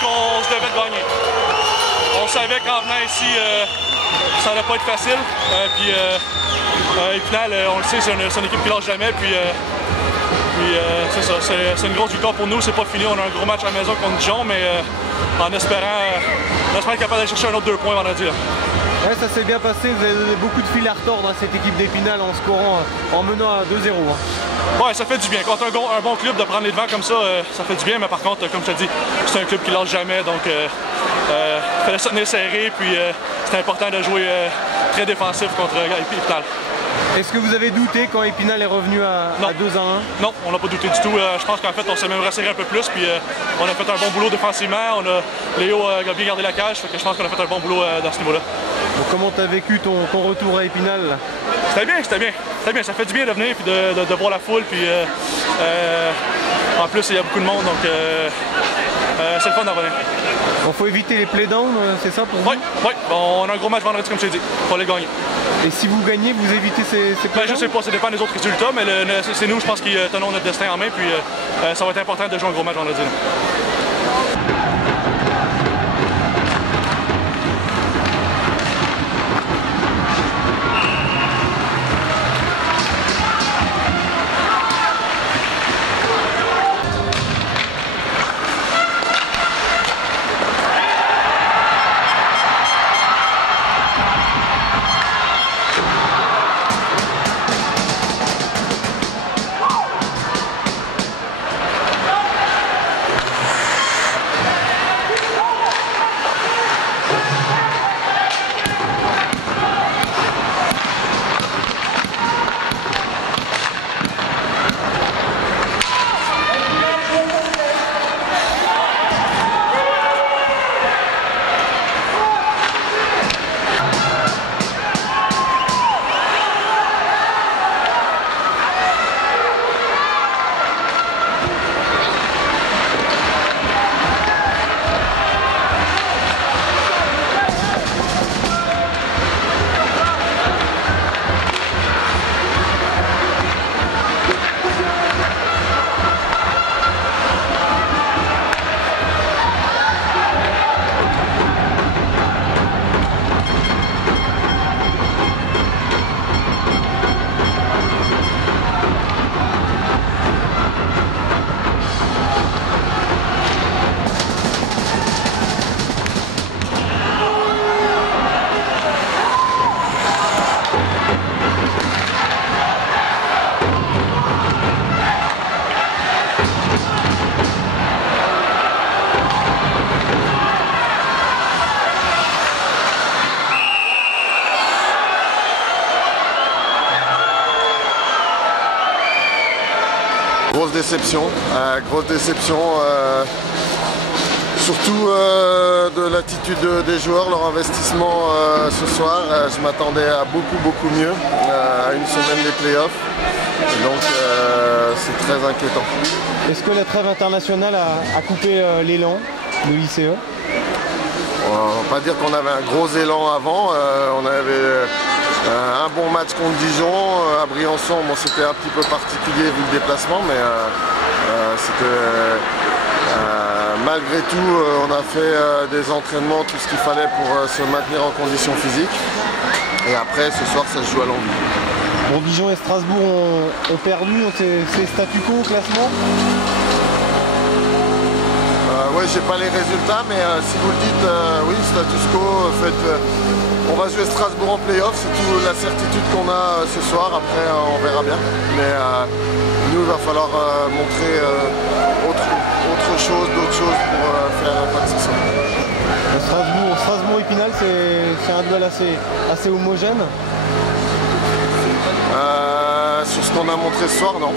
qu'on se devait de gagner. On savait qu'en venant ici, ça n'allait pas être facile. Puis final, on le sait, c'est une équipe qui lâche jamais. C'est ça, c'est une grosse victoire pour nous. C'est pas fini, on a un gros match à la maison contre Dijon, mais en espérant être capable d'aller chercher un autre 2 points vendredi. Ouais, ça s'est bien passé, vous avez donné beaucoup de fil à retordre à cette équipe d'Épinal en scorant, en menant à 2-0. Hein. Ouais, ça fait du bien. Contre un bon club de prendre les devants comme ça, ça fait du bien, mais par contre, comme je te dis, c'est un club qui lâche jamais, donc il fallait se tenir serré, puis c'est important de jouer très défensif contre Épinal. Est-ce que vous avez douté quand Épinal est revenu à 2-1? Non, on n'a pas douté du tout. Je pense qu'en fait, on s'est même resserré un peu plus, puis on a fait un bon boulot défensivement. Léo a bien gardé la cage, fait que je pense qu'on a fait un bon boulot dans ce niveau-là. Comment tu as vécu ton retour à Épinal? C'était bien. Ça fait du bien de venir, puis de voir la foule, puis en plus, il y a beaucoup de monde, donc c'est le fun d'en revenir. Il faut éviter les playdowns, c'est ça pour vous? Oui. Bon, on a un gros match vendredi, comme je t'ai dit. Il faut les gagner. Et si vous gagnez, vous évitez ces playdowns? Je sais pas, ça dépend des autres résultats, mais c'est nous, je pense, qui tenons notre destin en main, puis ça va être important de jouer un gros match vendredi. Grosse déception, surtout de l'attitude des joueurs, leur investissement ce soir. Je m'attendais à beaucoup mieux, à une semaine des playoffs. Et donc c'est très inquiétant. Est-ce que la trêve internationale a coupé l'élan de l'ICE? On va pas dire qu'on avait un gros élan avant, on avait un bon match contre Dijon, à Briançon, bon, c'était un petit peu particulier vu le déplacement, mais malgré tout on a fait des entraînements, tout ce qu'il fallait pour se maintenir en condition physique, et après ce soir ça se joue à l'envie. Bon, Dijon et Strasbourg ont perdu, c'est statu quo au classement? Oui, j'ai pas les résultats, mais si vous le dites, oui, status quo, on va jouer Strasbourg en play-off, c'est toute la certitude qu'on a ce soir, après on verra bien. Mais nous, il va falloir montrer d'autres choses pour faire un pas de ce soir. Strasbourg-Épinal, c'est un duel assez homogène? Sur ce qu'on a montré ce soir, non.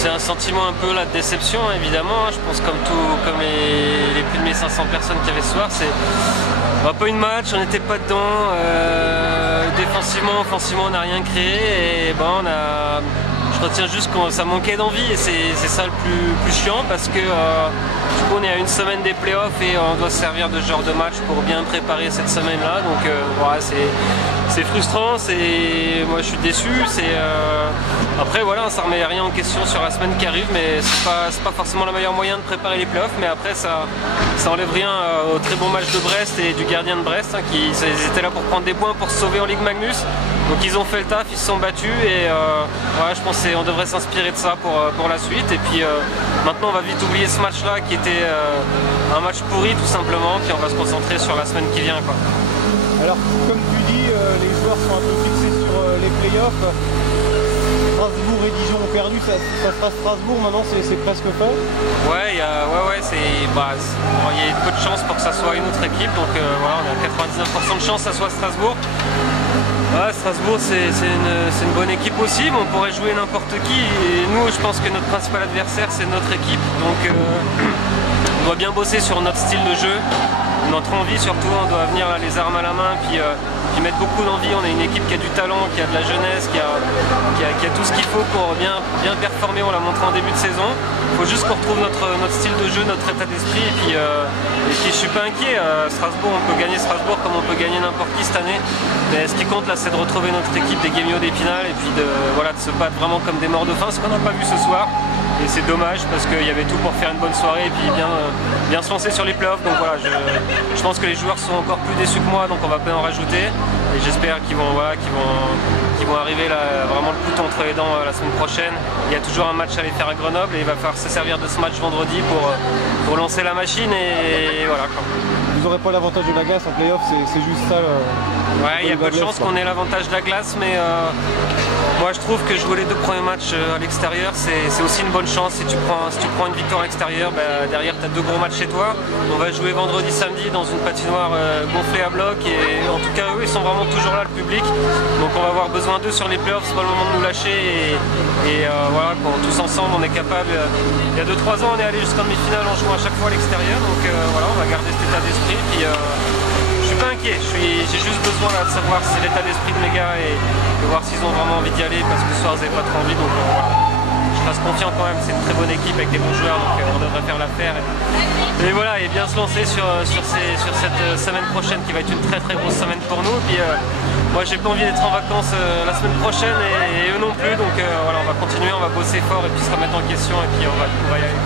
C'est un sentiment un peu la déception évidemment, je pense comme les plus de 1500 personnes qu'il y avait ce soir, c'est pas une match, on n'était pas dedans, défensivement, offensivement on n'a rien créé et je retiens juste que ça manquait d'envie et c'est ça le plus chiant parce que du coup on est à une semaine des playoffs et on doit se servir de ce genre de match pour bien préparer cette semaine là, donc voilà, c'est frustrant, moi je suis déçu, après voilà, ça remet rien en question sur la semaine qui arrive, mais c'est pas forcément le meilleur moyen de préparer les playoffs, mais après ça enlève rien au très bon match de Brest et du gardien de Brest, hein, ils étaient là pour prendre des points pour se sauver en Ligue Magnus, donc ils ont fait le taf, ils se sont battus et voilà, je pense qu'on devrait s'inspirer de ça pour la suite, et puis maintenant on va vite oublier ce match là qui était un match pourri tout simplement, puis on va se concentrer sur la semaine qui vient, quoi. Alors comme tu dis, les joueurs sont un peu fixés sur les playoffs. Strasbourg et Dijon ont perdu, ça sera Strasbourg maintenant, c'est presque fait. Ouais, il y a peu de chance pour que ça soit une autre équipe, donc voilà, on a 99% de chance que ça soit Strasbourg. Ouais, Strasbourg c'est une bonne équipe aussi, mais on pourrait jouer n'importe qui, et nous je pense que notre principal adversaire c'est notre équipe, donc on doit bien bosser sur notre style de jeu, notre envie surtout, on doit venir là, les armes à la main, puis mettre beaucoup d'envie. On est une équipe qui a du talent, qui a de la jeunesse, qui a tout ce qu'il faut pour bien performer, on l'a montré en début de saison. Il faut juste qu'on retrouve notre style de jeu, notre état d'esprit, et puis je suis pas inquiet. Strasbourg, on peut gagner Strasbourg comme on peut gagner n'importe qui cette année, mais ce qui compte là c'est de retrouver notre équipe des Guémiots d'Épinal et puis de se battre vraiment comme des morts de faim, ce qu'on n'a pas vu ce soir. Et c'est dommage parce qu'il y avait tout pour faire une bonne soirée et puis bien se lancer sur les playoffs. Donc voilà, je pense que les joueurs sont encore plus déçus que moi, donc on va pas en rajouter. Et j'espère qu'ils vont arriver là, vraiment le couteau entre les dents la semaine prochaine. Il y a toujours un match à aller faire à Grenoble et il va falloir se servir de ce match vendredi pour lancer la machine et voilà quoi. vous n'aurez pas l'avantage de la glace en playoff, c'est juste ça. Ouais, il y a peu de chances qu'on ait l'avantage de la glace, mais moi je trouve que jouer les 2 premiers matchs à l'extérieur, c'est aussi une bonne chance. Si tu prends une victoire à l'extérieur, derrière tu as 2 gros matchs chez toi. On va jouer vendredi, samedi dans une patinoire gonflée à bloc, et en tout cas eux ils sont vraiment toujours là, le public. Donc on va avoir besoin d'eux sur les playoffs, c'est pas le moment de nous lâcher. Et voilà, quand tous ensemble on est capable. Il y a 2-3 ans on est allé jusqu'en demi-finale en jouant à chaque fois à l'extérieur. Donc voilà, on va garder cet état d'esprit. Puis je suis pas inquiet, j'ai juste besoin là, de savoir si c'est l'état d'esprit de mes gars et de voir s'ils ont vraiment envie d'y aller, parce que ce soir ils n'avaient pas trop envie. Donc voilà. Je reste confiant quand même, c'est une très bonne équipe avec des bons joueurs, donc on devrait faire l'affaire. Et voilà, et bien se lancer sur cette semaine prochaine qui va être une très grosse semaine pour nous. Puis moi j'ai pas envie d'être en vacances la semaine prochaine et eux non plus, donc voilà, on va continuer, on va bosser fort et puis se remettre en question et puis on va y aller.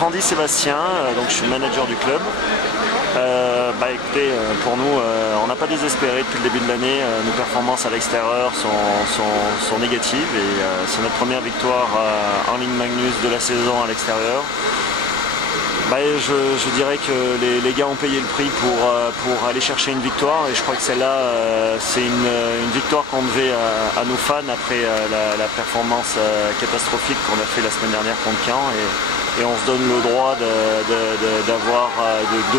Randy Sébastien, donc je suis le manager du club. Écoutez, pour nous, on n'a pas désespéré depuis le début de l'année. Nos performances à l'extérieur sont négatives et c'est notre première victoire en Ligue Magnus de la saison à l'extérieur. Je dirais que les gars ont payé le prix pour aller chercher une victoire, et je crois que celle-là, c'est une victoire qu'on devait à nos fans après la performance catastrophique qu'on a fait la semaine dernière contre Caen, et on se donne le droit de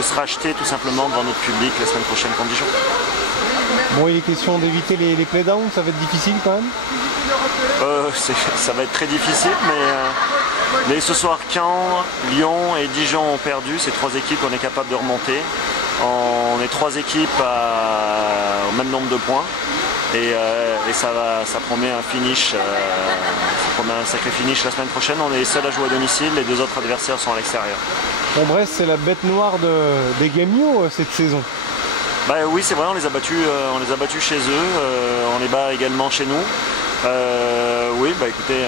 se racheter tout simplement devant notre public la semaine prochaine contre Dijon. Bon, il est question d'éviter les playdowns, ça va être difficile quand même? Ça va être très difficile, mais ce soir Caen, Lyon et Dijon ont perdu. Ces 3 équipes qu'on est capable de remonter. On est 3 équipes au même nombre de points, et ça promet un finish, ça promet un sacré finish la semaine prochaine. On est les seuls à jouer à domicile, les 2 autres adversaires sont à l'extérieur. Bon, Brest, c'est la bête noire des Gamio cette saison. Oui, c'est vrai, on les a battus chez eux, on les bat également chez nous. Oui, écoutez,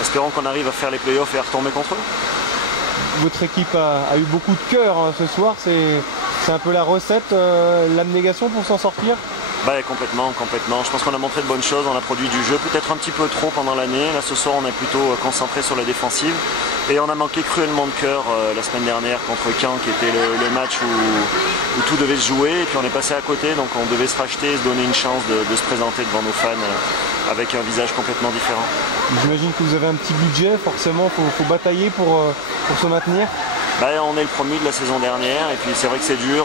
espérons qu'on arrive à faire les playoffs et à retomber contre eux. Votre équipe a eu beaucoup de cœur ce soir, c'est un peu la recette, l'abnégation pour s'en sortir? Complètement. Je pense qu'on a montré de bonnes choses, on a produit du jeu, peut-être un petit peu trop pendant l'année. Là ce soir on est plutôt concentré sur la défensive, et on a manqué cruellement de cœur la semaine dernière contre Caen, qui était le match où tout devait se jouer, et puis on est passé à côté, donc on devait se racheter et se donner une chance de se présenter devant nos fans avec un visage complètement différent. J'imagine que vous avez un petit budget, forcément faut batailler pour se maintenir. On est le promu de la saison dernière, et puis c'est vrai que c'est dur.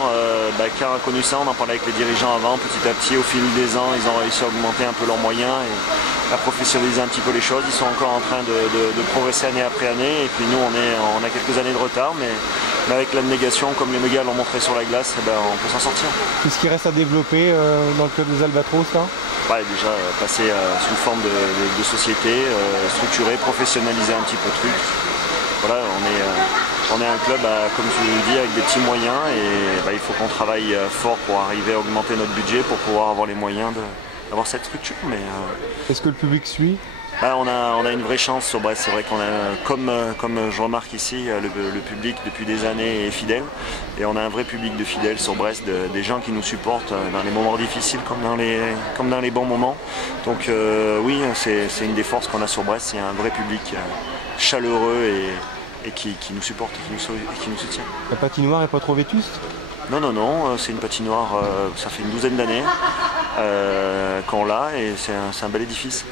Caen a connu ça, on en parlait avec les dirigeants avant. Petit à petit, au fil des ans, ils ont réussi à augmenter un peu leurs moyens et à professionnaliser un petit peu les choses. Ils sont encore en train de progresser année après année, et puis nous on a quelques années de retard, mais avec l'abnégation, comme les gars l'ont montré sur la glace, on peut s'en sortir. Qu'est-ce qui reste à développer dans le club des Albatros là? Déjà passer sous forme de société, structurée, professionnaliser un petit peu le truc. Voilà, on est un club, comme je vous le dis, avec des petits moyens, et il faut qu'on travaille fort pour arriver à augmenter notre budget pour pouvoir avoir les moyens d'avoir cette structure. Est-ce que le public suit? On a une vraie chance sur Brest. C'est vrai qu'on a, comme je remarque ici, le public depuis des années est fidèle, et on a un vrai public de fidèles sur Brest, des gens qui nous supportent dans les moments difficiles comme dans les bons moments. Donc oui, c'est une des forces qu'on a sur Brest, c'est un vrai public chaleureux et qui nous supporte et qui nous soutient. La patinoire n'est pas trop vétuste? Non, non, non, c'est une patinoire, ça fait une douzaine d'années qu'on l'a et c'est un bel édifice.